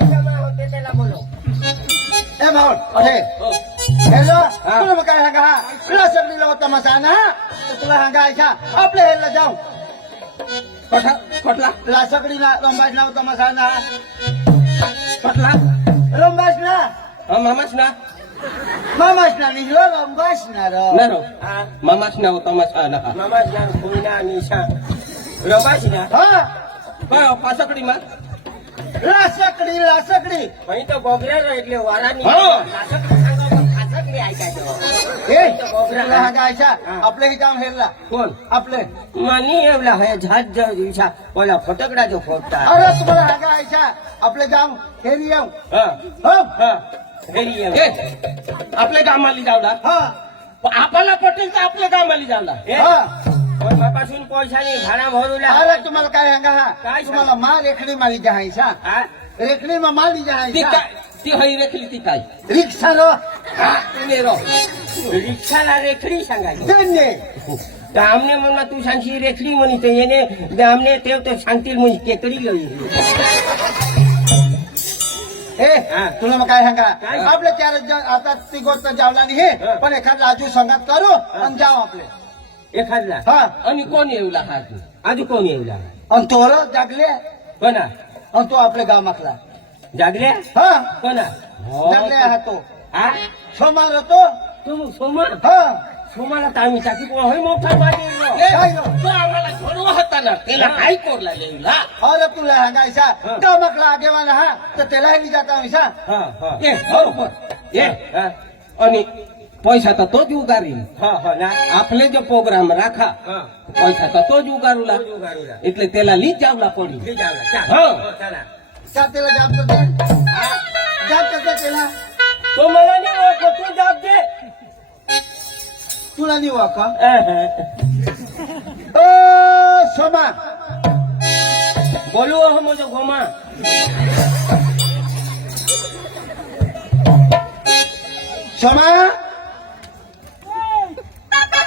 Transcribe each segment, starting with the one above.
जमा होते त्याला बोलो ए भाऊ अरे हेलो तुला मग काय सांगा तुला सगळीला होता मसाना तुला सांगायचा आपल्या हेला जाऊ कटला ला सगळीला रंबाजला होता मसाना कटला रंबाजला मामाच ना मामासना निघलो रंबाजना नरो मामाच ना होता मसाला मामा जान कोणा निशा रबाशीना हा काय पासकडी मा ला सगळी पण तो गोगऱ्या એટલે વારાની હા. ખાસકડી આઈકા ए तुला सांगायचा आपल्या जाऊन हेरला कोण आपले मानी एवला है झाड जाऊ दिवसा ओला फटकडा जो फोडता अरे तुम्हाला सांगायचा आपले जाऊन हेरी येऊ हा हो हा घरी ये ए आपल्या गामाली जावला हा आपला पटेल तर आपल्या गामाली जावला हा पण मापासून पैसा नाही भाडा भरूला अरे तुम्हाला काय सांगा हा काय तुम्हाला माल रेखडी माली जायचा हा रेखडी मा माली ती जायचा काय ती हई रेखली ती काय रिक्षा रो नेरो रिक्षाला रेखडी सांगायची त्यांनी तर आमने म्हणला तू सांगशी रेखडी म्हणी तर येणे आमने तेव तर सांगतील म्हणजे केकडी लई ए हा. तुला मग काय सांगा काय? आपले चार आता ती गोष्ट जावला नाही हे पण एखाद राजू संगात करू आणि जाऊ आपले एखादला हा आणि कोण येऊला हा तू आधी कोण येऊला आणि तोर जागले कोणा आणि तो आपल्या गावातला जागल्या हा कोणा जागले हा तो हा सोमार होतो तू सोमा हा सोमाला तर आम्ही टाकी पोहा होय मोठा मागे काय रो? तो आम्हाला घडवा होता ना त्याला काय कोरला येऊला अरे तुला सांगायचा गावातला आगेवान हा तर त्याला हे जाता आम्ही हा हा ये बरोबर ये हा आणि पैसा तर तोच उगारील हा हा ना आपले जो प्रोग्राम राखा हा पैसा तर तोच उगारूला गाडूला એટલે त्याला लीज जावला पडी ठीक आहे हो. चला का त्याला जास्त दे जास्त त्याला तो मला नाही ओळखत, तू जाब दे तुला नाही वाका अहं. ओ सोमा बोलू हो माझं गोमा सोमा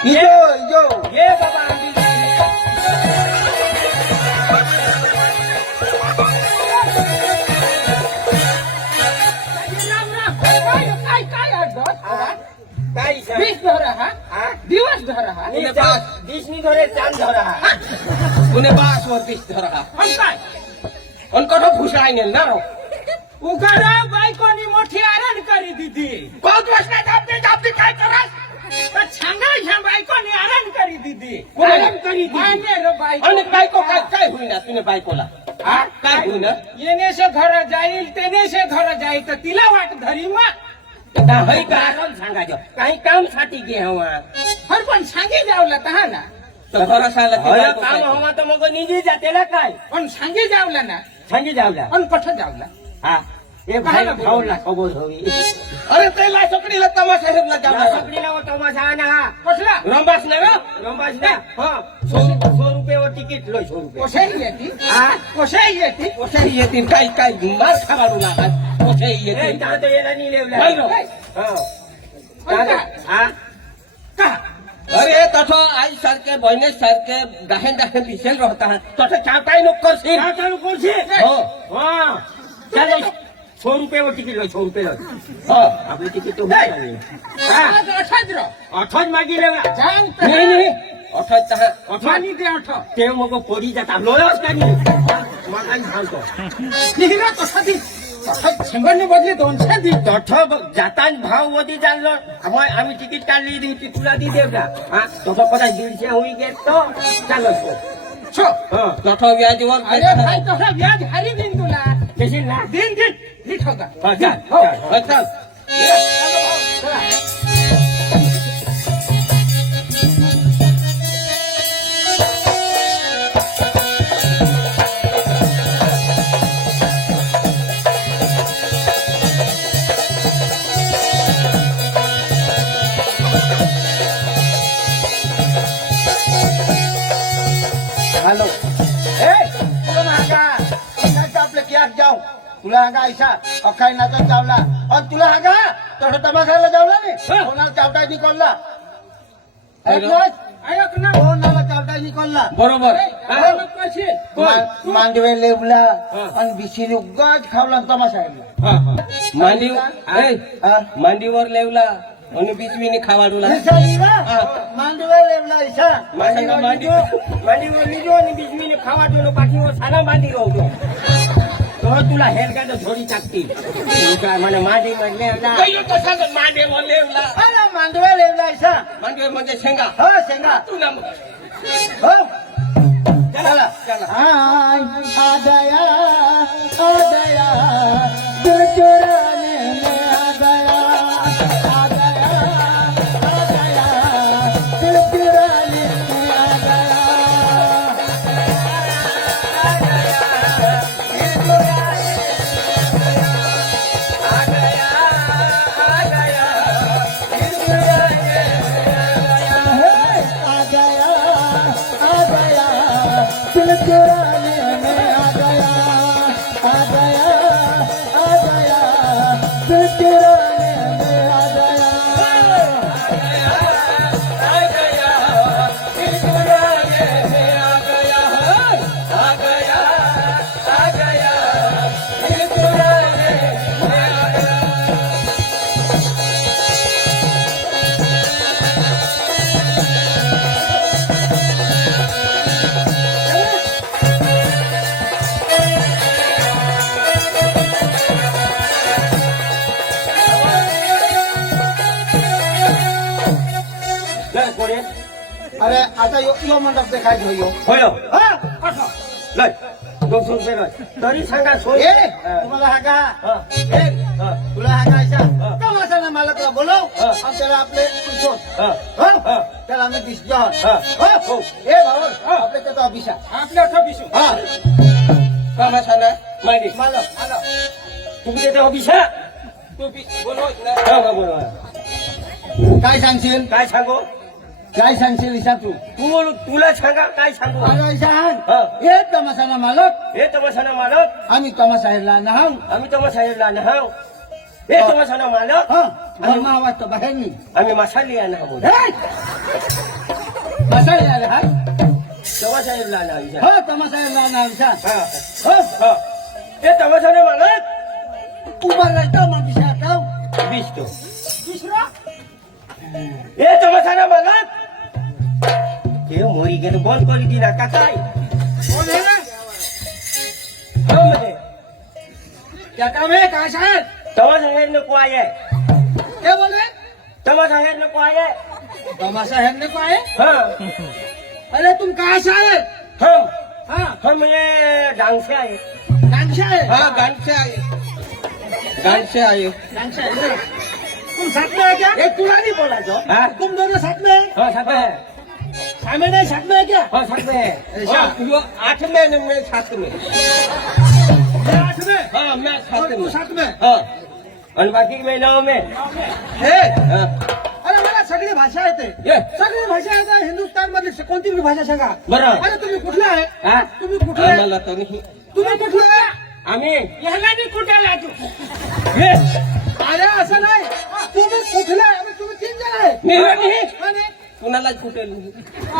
इजो इजो ये बाबा आंबी काय दिवस धरा दिसनी धरे चांद धरा कोणी बास वरतीच धरा पण काय आणि कठो फुसाय नेल ना उगारा बायकोनी मोठी आरण करी दिदी कोण प्रश्न आपली काय करा तर सांगा ह्या बायकोनी आरण करी दिदी आरण करी दिदी? मान्य रे बायको आणि बायको काय काय होईना तुने बायकोला हा? काय होईना येणे से घर जाईल तेने से घर जाईल तर तिला वाट धरी मग हई कारण सांगायचं काही काम साठी गे हवा हर पण सांगे जावला तहा ना तर भरोसाला ती बायको काम काय हवा तर मग निधी जाते ना काय पण सांगे जावला ना सांगी जावला पण कठं जावला हा ए भाई भाऊला खबर हवी अरे त्याला सकडीला तमाशा हेरला जावला सगळीला तमाशा ना कसला रंबास ना ग रंबास ना हा 100 रुपयावर तिकीट लो 100 रुपये कोशाही येते हा कोशाही येते कोशाही येतील काय काय मार खावाडू नका कोशाही ए येतील तांत येला नाही लेवला नाही रो. हा हा का अरे तसं आई सारखे बहिणी सारखे दाहेन दाहेन दिसेल राहता तसं चावताय नको करशील काय चालू करशी हो हा चलो 100 रुपयावर तिकीट लो 100 रुपये लो हो आपलं तिकीट तो नाही. हा आज अठाद्र अठज मागी लेवला जांग नाही नाही अठच तहा मानी दे अठ ते मग पोरी जाता लोलाच का नाही मग काही सांगतो निहिरा कसा दी शंभरने बदले 200 दी तठ जाताच भाव वधी चाललो आम्ही तिकीट काढली होती तुला ती देव का हा तसं पन्नास 150 होई घेतो चालत छो हो तसं व्याजवर अरे भाई तोहरा व्याज हारी दिन तुला देशील ना दिन दिन नीट होगा हा चाल हो. चाल. चल हॅलो ए तुला महागा आपले कियाक जाऊ तुला हागा ऐसा अखाई नाचा चावला आणि तुला हागा तसं तमाशाला जावला नाही कोणाला चावटाय ती कोणला ऐक ना कोणाला चावटाय काय निकोलला बरोबर काय मत करशील? मांडवे लेवला आणि बिशीने उगाच खावला आणि तमाशा आहे. मांडीव ए, हा? मांडीवर लेवला आणि बिचवीने खावाडूला दिसाली ना? मांडवे लेवला इसा मांडीवर लिजो आणि बिजमीने खावा तुला पाठीवर साला बांधी राहतो तो तुला हेरगा तर थोडी टाकतील तू काय म्हणे मांडी म्हणले ना मांडीवर लेवला अरे मांडवे लेवला इसा मांडीवर म्हणजे शेंगा हो शेंगा तुला हो चला आय आ गया दिल चुराने में आ गया दिल चुराने में आ गया दिल चुराने में आ गया दिल चुराने में आ गया कोणी अरे आता यो मंडप देखायचो यो होय हा कसं लय 200 रुपये लय. तरी सांगा सोय ए तुम्हाला हा का हा. ए तुला हा कायचा हा. तमाशाने मालकला बोलव हा. आणि त्याला आपले शोध हा. हा? हा. त्याला आम्ही दिसतो हा. हो ए भाऊ आपले त्याचा अभिषा आपल्या ठोकीशी हा कामासाना माहिती मालक मालक तुम्ही देतो अभिषा तू बोलवत ना बरोबर काय सांगशील काय सांगू काय सांगशील इशा तू तुला सांगा काय सांगू अरे ईशान हा. ए तमाशाना मालक हे तमाशाना मालक आम्ही तमाशाला नाहंग आम्ही तमाशाला नाहाव हे तमाशाना मालक हा आणि मग आवाज तर बाहेर नाही आम्ही मसाली नाहाव मसाले आले हा तमाशाला नाहाव हो तमाशाला नाव ईशा हा हो हे तमाशाना मालक उभा राहतो मग ईशा का दिसतो दुसरा हे तमाशाना मालक हे मोरी गेलो बंद करी दिला का काय कोण आहे ना? हो म्हणजे क्या काम है कहाँ से है? तमाशा हेर नको आहे क्या बोल रहे? तमाशा हेर नको आहे तमाशा हेरने को आए? हा अरे तुम कहाँ से आए? हम हाँ हम म्हणजे डांगसे आहे डांग से आए? हा गांडसे आहे गांडसे आहे डांग से आए? तुम साथ में है क्या? हे तुला नहीं बोलायचं हा तुम दोनों साथ में है? हा साथ है सामने नहीं साथ में है क्या? हा साथ है हाँ, वो 8 में न मैं 7 में ये आठ में हाँ मैं और 7 तू में साथ में हाँ आणि बाकी महिलाओं में हे हाँ अरे मला सगळी भाषा येते ये सगळी भाषा येते हिंदुस्थान मधली कोणती बी भाषा सांगा बरं. अरे तुम्ही कुठला आहे हा तुम्ही कुठले आहे? आम्हाला तर नाही तुम्ही कुठला आहे आम्ही याला नाही कुठाला तू हे, अरे असं नाही तुम्ही कुठला आहे अरे तुम्ही 3 जण आहे मी नाही. आणि कुणालाच कुठेल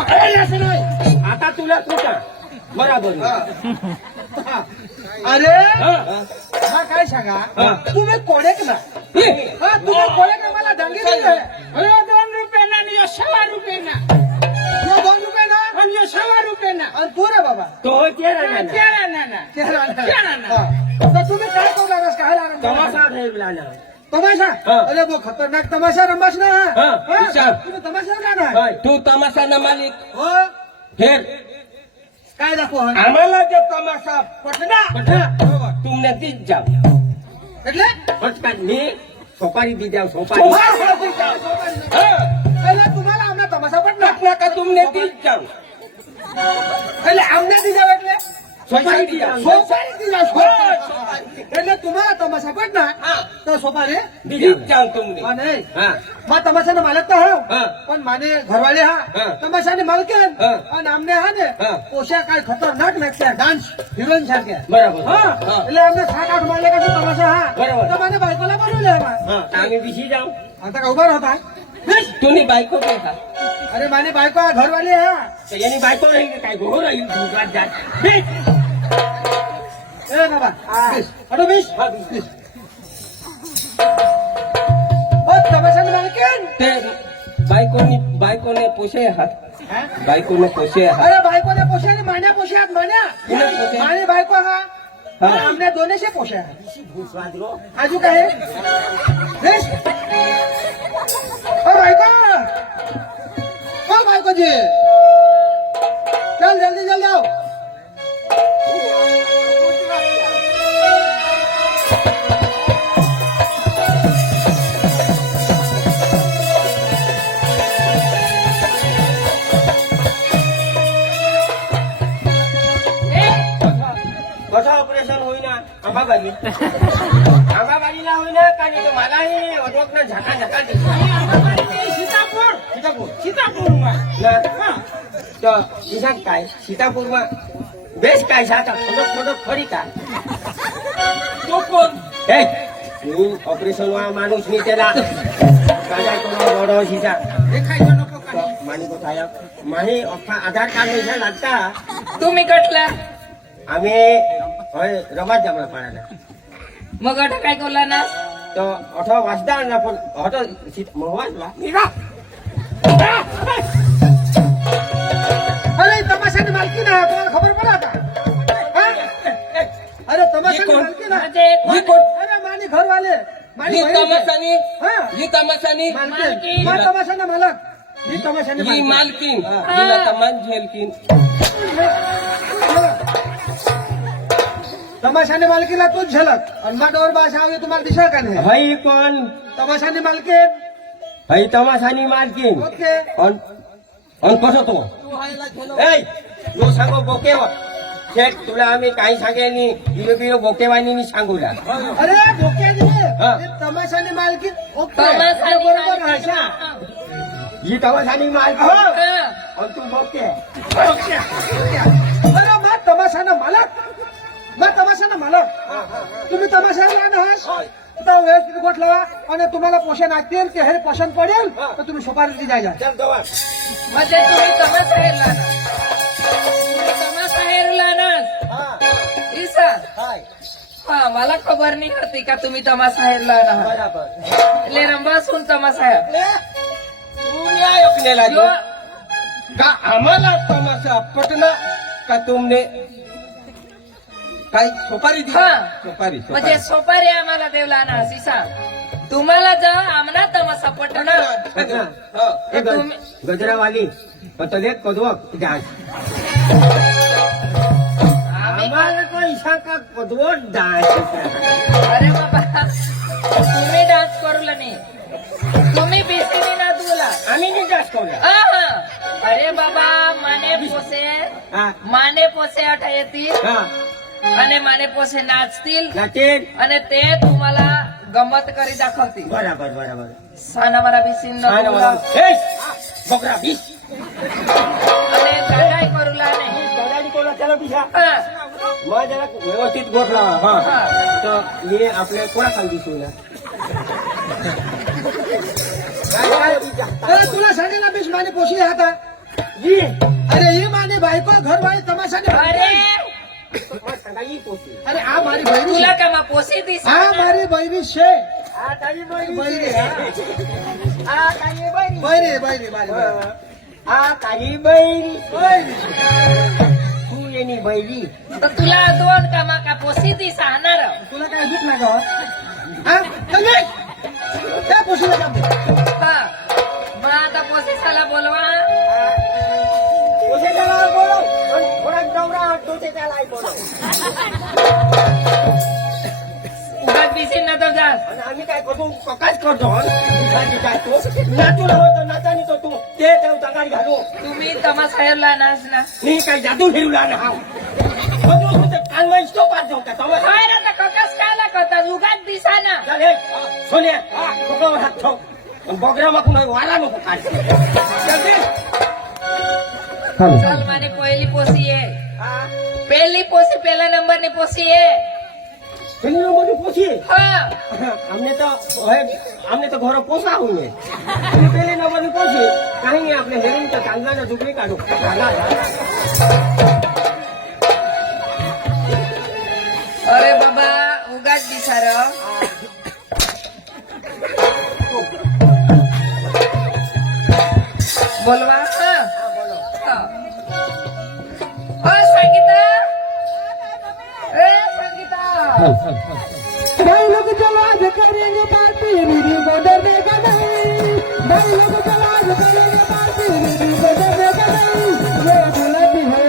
अरे असं नाही आता तुला कुठं बरोबर अरे हा. हा काय सांगा हा. तुम्ही कोडेक ना हा तुम्ही कोडेक ना मला दंगे दिले अरे 2 रुपये आणि 100 रुपये ना 2 रुपये ना आणि 100 रुपये ना आणि तू रे बाबा तो तेरा ना तेरा ना तेरा ना. तेरा ना तर तुम्ही काय करू लागलास काय तमाशा ठेवला ना तमाशा हा. अरे वो खतरनाक तमाशा रंबास ना हा. विचार. तुम्ही तमाशा गाणं होय. तू तमाशाना मालिक हो हेर काय दाखव आम्हाला जो तमाशा पटना पटना. तुमने तीच जाओ એટલે पटकन मी सोपारी दी द्या सोपारी એટલે तुम्हाला आमना तमाशा पटना पटना का तुमने तीच जाओ એટલે આમને દીધા એટલે सोपारी दी द्या સોપારી દીધા સોપારી એટલે तुम्हाला तमाशा पटना हाँ તો સોપારી तीच जाओ तुमने माने हा मा तमाशाने मालक तर हो हा. पण माने घरवाले हा हा. तमाशाने मालकेन हा. आणि आमने हा ने हा. पोशा काय खतरनाक नाचत्या डान्स हिरोईन सारख्या बरोबर हा हा. એટલે आमने 7-8 माले का तमाशा हा बरोबर. तर माने बायकोला बोलवले आम्हा हा आम्ही बिशी जाऊ आता का उभा राहता तुनी बायको के हा अरे माने बायको आहे, घरवाली आहे. तर यांनी बायको राहील का काय घोर राहील घोरात जात बीस. ए बाबा बीस. अरे बीस. हा, बीस. ओ तमाशाने मालकीन. ते बायकोने पोसे हा हा? बायकोने पोसे हा अरे बायकोने पोशे आणि मान्या पोशे आहेत मान्या. कोणी पोशे? माने बायको हा हा. आमने दोनशे पोशे आहे. भूसवादरो. आजू काय आहे? बीस. ओ बायको. ओ बायको जी. चल जल्दी जल्दी आओ. कसं ऑपरेशन होईना आंबाबाजी आंबाबाजीला होईना का नाही तर मलाही अडवकनं झाका झाका सीतापूर सीतापूर सीतापूर तर इथं काय सीतापूरमा बेस काय साता फटक फटक खरी का तो कोण ए मी ऑपरेशन वा माणूस मी त्याला काय कोणा बडो सीता देखायचं नको का? माणी को थाया माही अख्खा आधार कार्ड इथं लागता तुम्ही कटला आम्ही होय रमात जमला पाण्याला मग अट काय करला ना तर अठरा वाजता आणला पण ऑटो मग वाजला अरे तमाशाने मालकीन आहे तुम्हाला खबर पडा का? हा? अरे तमाशाने कोण? मालकीन आहे. म्हणजे ही कोण? अरे मानी घरवाले मानी ही बहिणी. तमाशानी हा? ही तमाशानी मालकीन. मा तमाशाने मालक ही तमाशाने ही मालकीन. मालकीन हिला तमान झेलकीन तमाशाने मालकीला तूच झलक आणि मा डोर भाषा हवी तुम्हाला दिसा का नाही हई कोण तमाशाने मालकीन हई तमाशानी मालकीन ओके अन कसं तो ए जो सांगो बोकेवा शेठ तुला आम्ही काही सांगेनी हिरो बिरो बोकेवानी सांगूला अरे धोके हा. तमाशाने मालकीन ओके तमाशाने बरोबर मालकीन. भाषा ही तमाशानी मालकीन हा. आणि तू बोके अरे मा तमाशाना मालक मा तमाशाना मालक तुम्ही तमाशाला नाहास तर व्यवस्थित गोठला आणि तुम्हाला पोषण असतील ते हे पसंत पडेल तर तुम्ही सुपारी जायला चल दवा म्हणजे तुम्ही तमाशा हेरला ना तुम्ही तमाशा हेरला ना इसा हा मला खबर नाही होती का तुम्ही तमाशा हेरला ना बराबर ले रंबासून तमाशा आहे तू न्याय ऐकलेला जो का आम्हाला तमाशा पटना का तुमने काही सुपारी दिली हा. सुपारी म्हणजे सोपारी आम्हाला देवला ना सिसा तुम्हाला जर आमना तमाशा पटना ए गजरावाली पतले कदवक डान्स आम्हाला तो इशा का कदवक डान्स अरे बाबा तुम्ही डान्स करूला नाही तुम्ही बेसिनी ना तुला आम्ही नाही डान्स करूया आहा. अरे बाबा हा माने पोसे आठा येतील हा आणि माने पोसे नाचतील नाचेल आणि ते तुम्हाला गंमत करी दाखवतील बराबर बराबर सानामारा बिसिन छान आणि ए बकरा बीस गाडाय करूला नाही गडाडी कोणा त्याला बिशा हा. मग जरा व्यवस्थित गोठ लावा हा हा. तर मी आपल्या कोणा सांगू सोना अरे तुला सांगेल बीस माने पोषली हाता जी अरे ही माने बायको घरवाली तमाशाने अरे सांगा ही पोती अरे आ मारी बहिणी तुला का मा पोसे दिस आ मारी बहिणी शे आ ताई बहिणी बहिणी आ ताई बहिणी बहिणी बहिणी बहिणी आ ताई बहिणी बहिणी तू येणी बहिणी तर तुला दोन कामा का पोसे दिस आणणार तुला काय दुख ना गावात हा चल निघ. त्या पोशीला काम दे. हा मग आता पोसे साला बोलवा उसे त्याला बोलव आणि थोडा डवरा तोचे त्याला बोलव उगाच दिसेल ना तर जा आणि आम्ही काय करतो ककाच करतो गाडी जातो नाचू होतो नाचानी तो तू ते त्या गाडी घालू तुम्ही तमाशाला नाच ना मी काय जादू फिरवला ना कान माहिती पाच जाऊ का तवा काय रे ककास काला करतात उगाच दिसा ना चल हे सोन्या कोकणावर हात ठेव आणि बगरा मागून वारा नको काढ चल दे. चल माने पहिली पोसी आहे हा. पहिली पोसी पहिला नंबर ने पोसी आहे પેલી નંબરની પોછી हाँ અમને તો ઘરો પોસા હોય પેલી નંબરની પોછી કાંઈ નહીં આપણે હેરીને તો કાંદલાના ઝૂંપડી કાઢો अरे बाबा उगाच बिचार बोलवा हाँ हाँ. ओ संगीता ए संगीता भाई लोग चलो आज करेंगे पार्टी दीदी को डरने का नहीं भाई लोग चलो आज करेंगे पार्टी दीदी को डरने का नहीं ये बुलाती है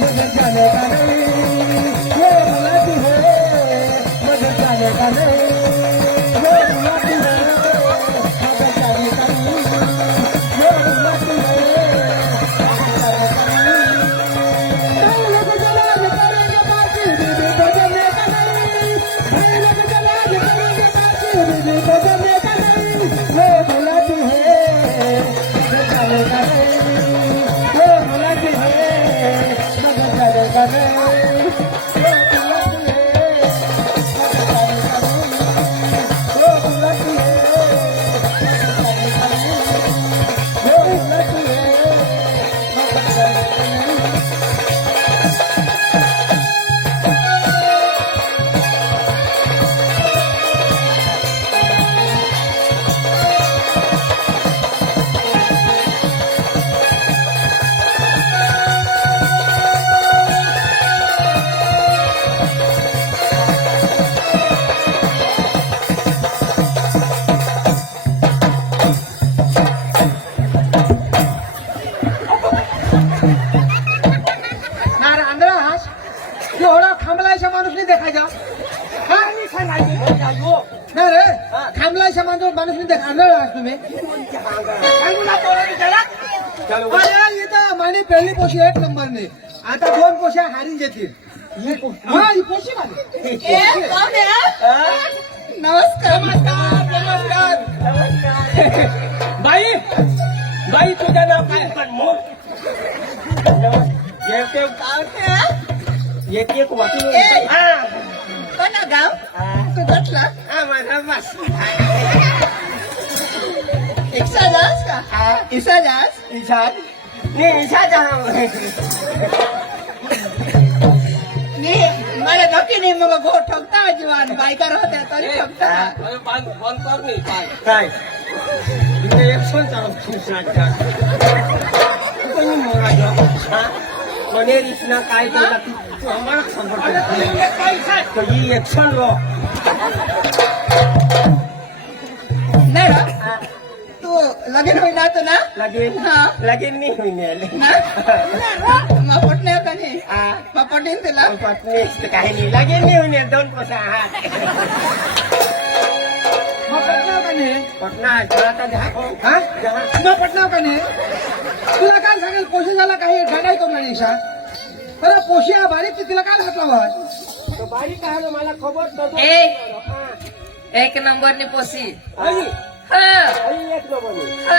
मुझे जाने का नहीं ये बुलाती है मुझे जाने का नहीं ये बुलाती है मुझे जाने का नहीं ये बुलाती है भाई लोग चलो आज करेंगे पार्टी दीदी को डरने का नहीं भाई लोग चलो आज करेंगे पार्टी दीदी को डरने का नहीं ये बुलाती है मुझे जाने का नहीं ये बुलाती है मुझे जाने का नहीं ये बुलाती है मुझे जाने का नहीं ये बुलाती है ये बुलाती है मुझे जाने का नहीं ना रे अंद्रास एवढा थांबलायचा माणूस नाही देखायचा हा? ना रे थांबलायचा माणूस नाही देखा अंद्रास तुम्ही अरे इथं माने पहिली पोशी एक नंबर ने आता दोन पोशा हारी जेतील हा ही पोशी माने नमस्कार नमस्कार बाई बाई तुझं नाव काय पण मोर एक एक वाटून हा कोणा गाव कुठला हा माझा बस इच्छा जास का इसा जास इशाद नाही इशाचा मला नक्की नाही मग गो ठोकता जीवन बायकर होत्या तरी ठोकता बंद कर नाही काय काय इथे एक सोन चालू इशाचा कोणी मोरा हा कोणी रिसना काय केला तू आम्हाला खबर तो ही एक्शन रो नाही रा तू लगीन होईना तू ना लगेन हा. लगेन नाही होईल ना मग पटणे का नाही मग पटेन तुला पत्नी काही नाही लगेन नाही होईल दोन पैसा हा मग पटना का नाही पटना आता हा हा मग पटना का नाही तुला काय सांगेल पोशी झाला काही ढगाई करू नाही ईशा बरं पोशी हा बारीक तिला काय घातला बा तो बारीक आहे मला खबर तो ए एक नंबरनी पोसी आणि हा एक नंबर हा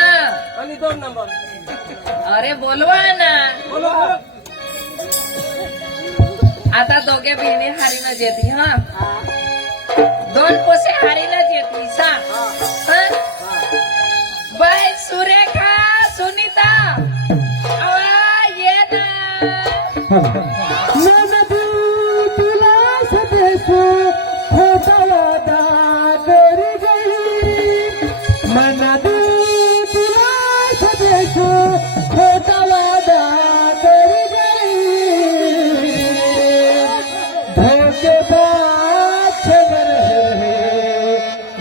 आणि दोन नंबर अरे बोलवा ना बोलो आता दोघे बहिणी हारीनच येते हा दोन पोसे हारीनच येते सांग हा? बाय सुरेखा सुनीता आवा, ये ना नदी तुला सदेशो खोटा वादा करी गई मनदी तुला सदेशो खोटा वादा करी गई धोखेबाज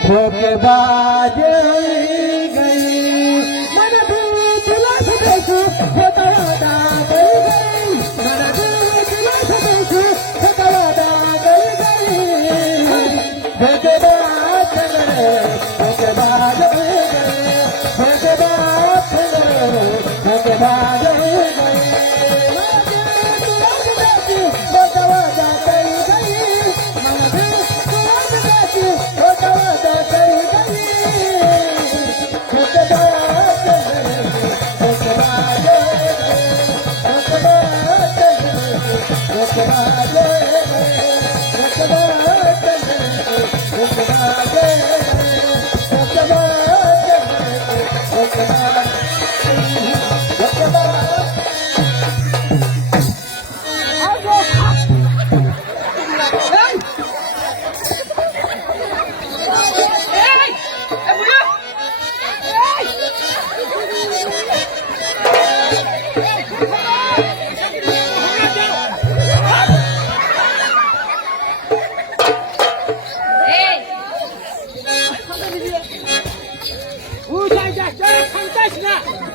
धोखेबाज गई मनदी तुला सदेशो खोटा वादा करी गई मनदी तुला सदेशो खोटा वादा करी गई धोखेबाज धोखेबाज धोखेबाज धोखेबाज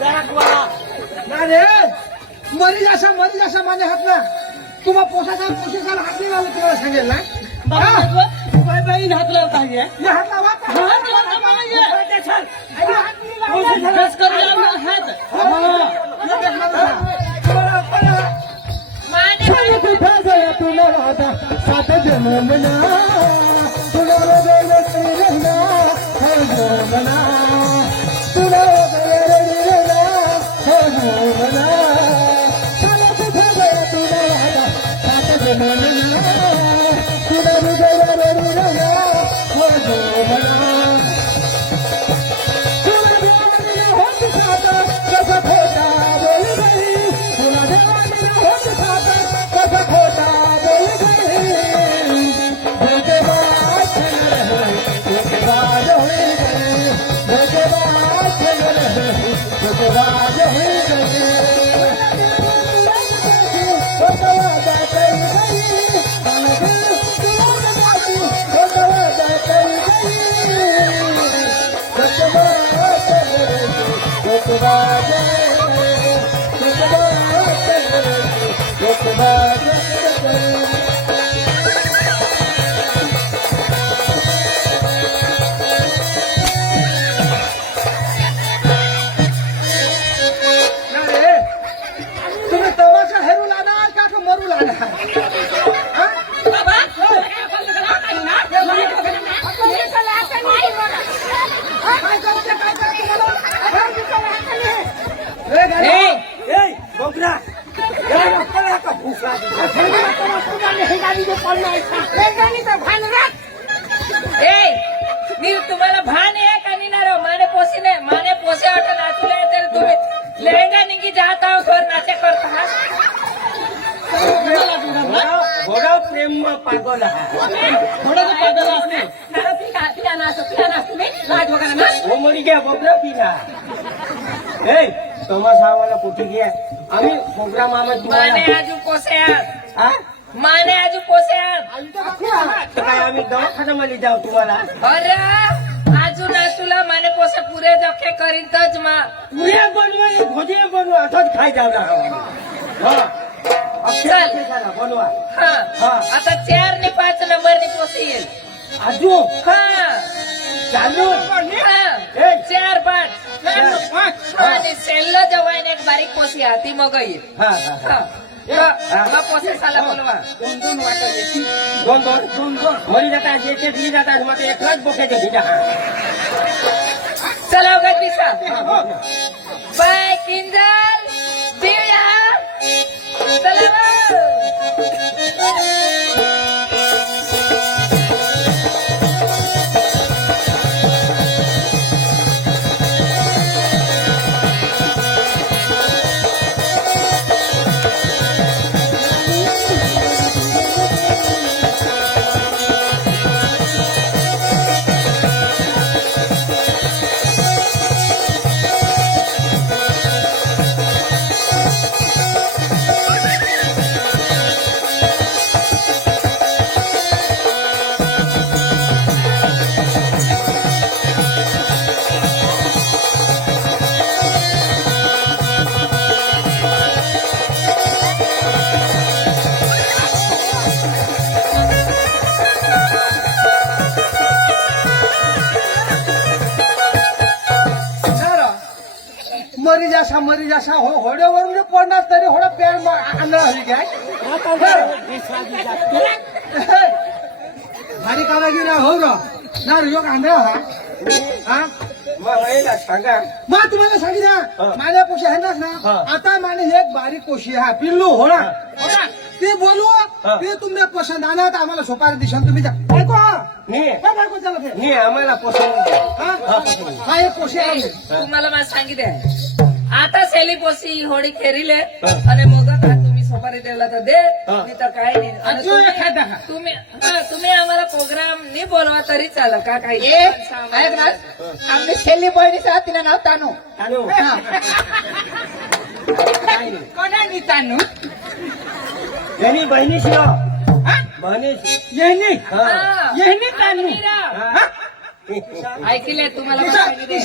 ना रे मरी जाशा माने हात ना तुम्हा पोशाचा हात नाही लावला तुम्हाला सांगेल ना बाई हात लावता हात लावा माने कुठं गया तुला राधा सात जन्मना तुला रहना है जन्मना तुला रहना है जन्मना चला कुठं गया तुला राधा सात जन्मना तुला रहना है जन्मना तुला देवाने होत साता कसा खोटा बोल गई तुला देवाने होत साता कसा खोटा बोल गई धोखेबाज हो गई धोखेबाज हो गई तुम्ही तमाशा हेरू लाणार का मरू लाणार बाबा मी तुम्हाला भान आहे का नाही ना माने पोसे वाटत नाचले तर तुम्ही लेहंगा निघी जात आहो घर नाचे करता थोडा प्रेम पागल वो मरी गया बोबरा पिला ए तमाशा आम्हाला कुठे घ्या आम्ही प्रोग्राम आम्हाला माने तुम्हाला आजू पोसे आहात हा? माने आजू पोसे आहात तर काय आम्ही दवाखान्यामध्ये जाऊ तुम्हाला अरे आजू नाचूला माने पोसे पुरे जखे करीन तच मा पुऱ्या बनवा भोजे बनवा असंच खाय जाऊ नका चल. बनवा हा आता 4 ने 5 नंबर ने पोसे येईल आजू हा चालू हा ए. 4 5 आणि सेल्ल जवाईन एक बारीक पोसी आहे ती मग येईल हा हा पोसे साला बोलवा दोन मरी जातात एक दी जातात मग ते एकच बोक्याचे घिटा चला उगा दिसा बाय किंजल बिया चला मरी जाशा हो होड्यावरून पडणार तरी होडा पॅन आणणार हवी काय भारी कारागीर हो ना योग आंधळा हा मग यायला सांगा मग तुम्हाला सांगितलं माझ्या पोशी आहे ना आता माने एक बारीक पोशी हा पिल्लू हो ना ते बोलू ते तुमच्या पसंत आला तर आम्हाला सोपारी दिशा तुम्ही जा ऐको बायको चला ते मी आम्हाला पसंत हा एक पोशी आहे तुम्हाला मला सांगितलं आता सेली पोसी होडी खेरीले आणि मग आता तुम्ही सोपारी द्यायला तर दे नाही तर काय नाही आणि तुम्ही आम्हाला प्रोग्राम नाही बोलवा तरी चाल का काही आमची शेली बहिणीचा तिला नाव तानू कोणानी तानू यांनी बहिणीशी तानू ऐकले तुम्हाला मला सांगितले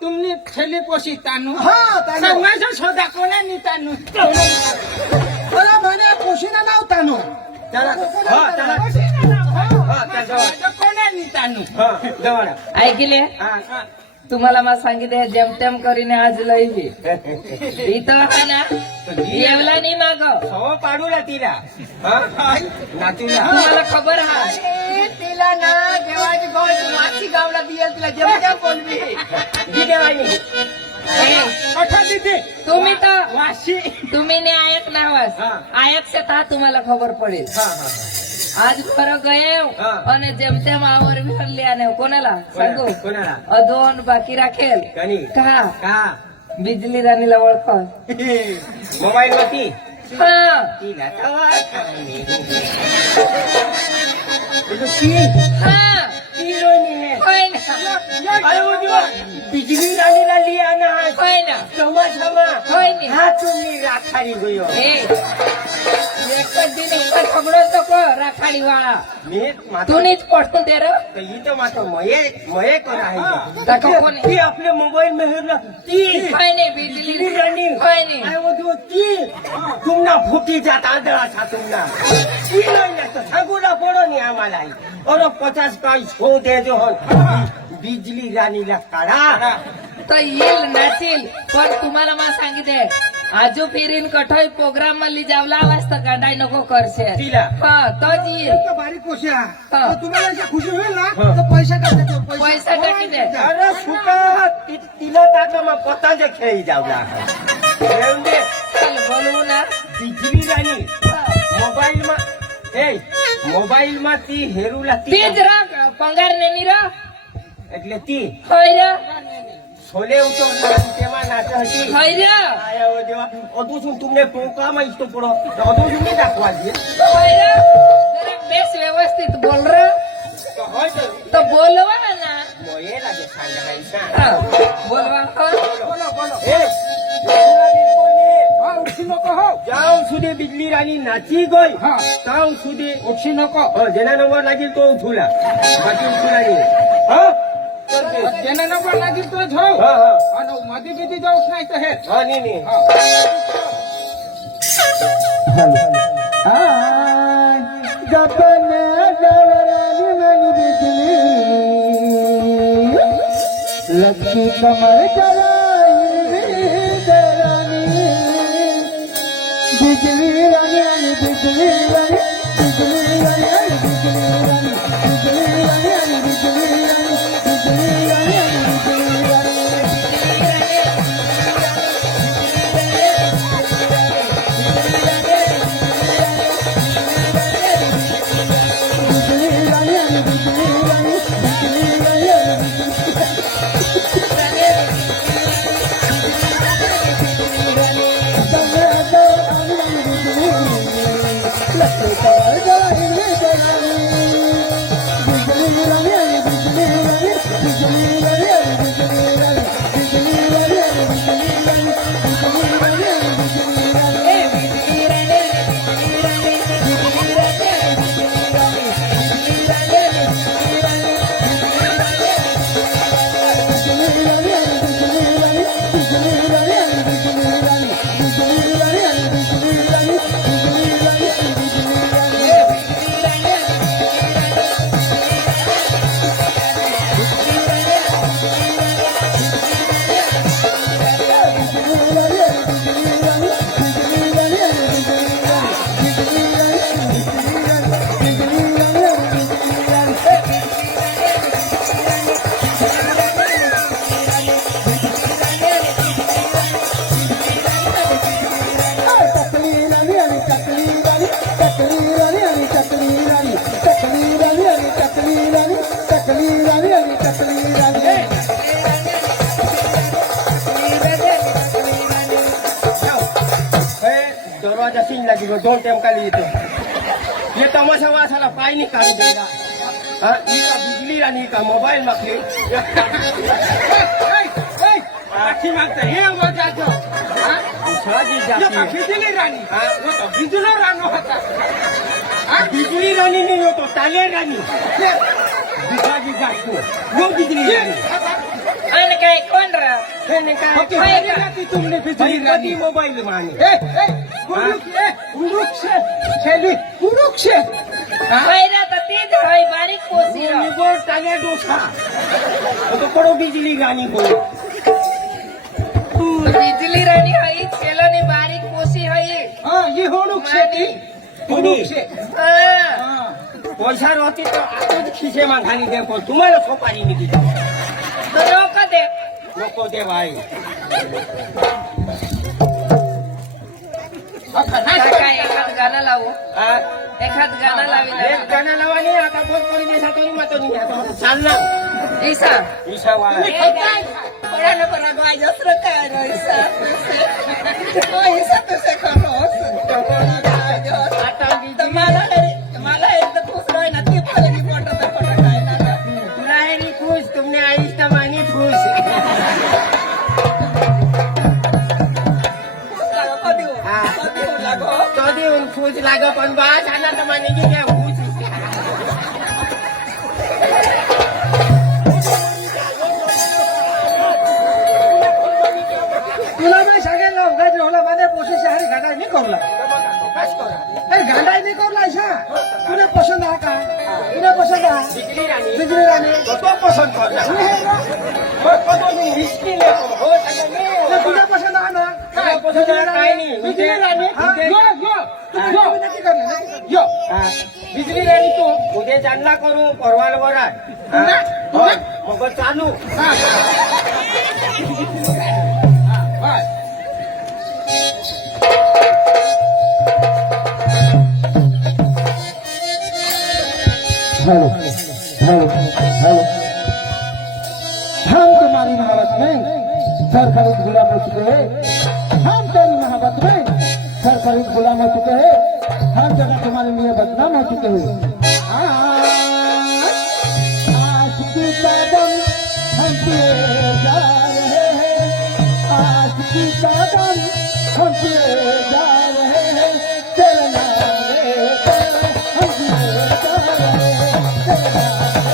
तुमने थैली पोसी तानू हा, तानू. संघाचा सौदा कोणाने तानू अरे म्हणे पोशीना नाव तानू त्याला हा त्याला हा त्याला कोणाने तानू हा जवळ ऐकले हा तुम्हाला मला सांगितलं जेमतेम करीने आज लई इथं आहे ना येवला नाही माग हो पाडू ना तिला हा नातूला तुम्हाला खबर हा तिला ना देवाची गोष्ट माती गावला दिली तिला जेवढ्या बोलली जिदेवानी कठा तिथे तुम्ही तर वाशी तुम्ही ने आयक नावास हा. आयक से था तुम्हाला खबर पडेल हा हा आज खरं गयेव हा. आणि जेमतेम आवर विसरली आणि कोणाला सांगू कोणाला अदोन बाकी राखेल कणी का का बिजली राणीला ओळख मोबाईल वरती हा तिला हा होय ना बिजली राणीला लिया ना होय ना क्षमा क्षमा होय ना हा तुम्ही राखाडी गयो एकच दिन एकच खबरोच नको राखाडी वाळा मी तू नीच पडतो ते रे इथं मात्र मये कर आहे दाखव कोणी ती आपले मोबाईल में हेरला ती होय नाही बिजली बिजली राणी होय नाही आय वो जो ती तुमना फुटी जात आदळा था तुमना ती नाही तर सांगूला पडो नाही आम्हाला और 50 का शो दे जो बिजली राणीला काढा तर येईल नाचील पण तुम्हाला मला सांगितले आजू फिरीन कठोई प्रोग्राम मध्ये जावला वाजता काढाय नको करशे तिला हा तोच येईल इतकं बारीक पोशी हा. आहे तुम्हाला अशी खुशी होईल ना हा. तर पैसा टाकायचे पैसा टाकी दे अरे सुका तिला टाका मग पताच्या खेळी जावला येऊन दे चल बोलवू ना बिजली राणी हा. मोबाईल मा मोबाईल માં તી હેરુલા तीच रा પગાર નેની રા એટલે તી હોય રા છોલે ઉતો તેમાં નાચ હતી હોય રા આયા હો દેવા અધુ શું તમને પોકામાં ઇસ્તો પડો અધુ શું નહીં રાખવા દે હોય રા જરા બેસ વ્યવસ્થિત બોલ રા તો હોય તો બોલવા ના મોયે લાગે સાંગા ઈસા હા, બોલવા હા. બોલો બોલો એ હેરુલા બિલકુલ હા ઉઠી नको हो જાવ સુધી बिजली राणी નાચી ગઈ હા તાવ સુધી ઉઠી नको જેના નંબર લાગી તો ઉઠુલા બાકી ઉઠુલા નહીં હા જેને નંબર લાગી તો જ હોવ હા હા અને મધી બીજી જવું જ નહીં તો હે હા નહીં નહીં जपन गवरानी मन बिजली लक्की कमर चलाई रानी बिजली रानी बिजली रानी बिजली रानी बिजली रानी बिजली रानी बिजली रानी बिजली रानी बिजली रानी दरवाजा सीन लगी गो 2 टाइम का लिए थे ये तमाशा वाला पाई नहीं काट देगा हाँ इसका बिजली रानी का मोबाइल मखली આખી માંગતા હે મજા જો दूसरा जी ये जाती તો है બીજલી રાની हाँ वो तो બીજલો રાનો હતા बिजली रानी नहीं हो तो ताले रानी दूसरा जी जाती है वो बिजली रानी आणि काय कोण राव हे काय होती काय होती का? ना ती तुमने बिजली कधी राणी मोबाईल माने कुडूक शे शेली कुडूक शे पहिला तर तीच होय बारीक पोसी राव. निगोड टाले डोसा तो पडो बिजली गाणी बोलो बिजली राणी हई छेलानी बारीक पोसी हई हा ही होडूक शे ती कुडूक शे हा. पैसा रहती तो आजच खिसे में घाली दे पण तुम्हाला सोपारी निघी तो लोक दे नको दे भाई आता काय एखाद गाणं लावू हा? एखाद गाणं लावी एक गाणं लावानी आता बोल करी देसा तरी मातो नाही आता चाल ना ईसा ईशा वाला पडा ना पडा गाय जसर काय रो ईसा ईसा तुझे खरोस आता मला एकदा खुश राही ना ती फलगी पडत पडत काय ना तुरायनी खुश तुमने आईस्ता मानी खुश कधी लागो कधी खुश लागो पण बा जाना तर माने की काय खुश तुला मी सांगेल ना उगाच होला माझ्या पोशी शहरी गाडा नाही करला अरे गाडा नाही करला ऐसा तुला पसंद आहे का तुला पसंद आहे बिजली राणी बिजली राणी तो पसंद करला कतो नाही हिस्की ले हो तुला तुझा पसंद आहे ना तुला पसंद आहे काय नाही. बिजली राणी हा, यो यो तुम्ही नक्की करले यो बिजली राणी तू उद्या चांगला करू परवाल बरा मग चालू हेलो हेलो हेलो हम तुम्हारी मोहब्बत में सर खरीद गुलाम हो चुके हैं हम तेरी मोहब्बत में सर खरीद गुलाम हो चुके हैं हर जगह तुम्हारे लिए बदनाम हो चुके हैं आशिकी का दम हम पिए जा रहे हैं आशिकी का दम हम पिए जा रहे हैं चलना रे चल हम पिए जा रहे हैं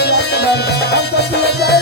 हम तो पिए जाए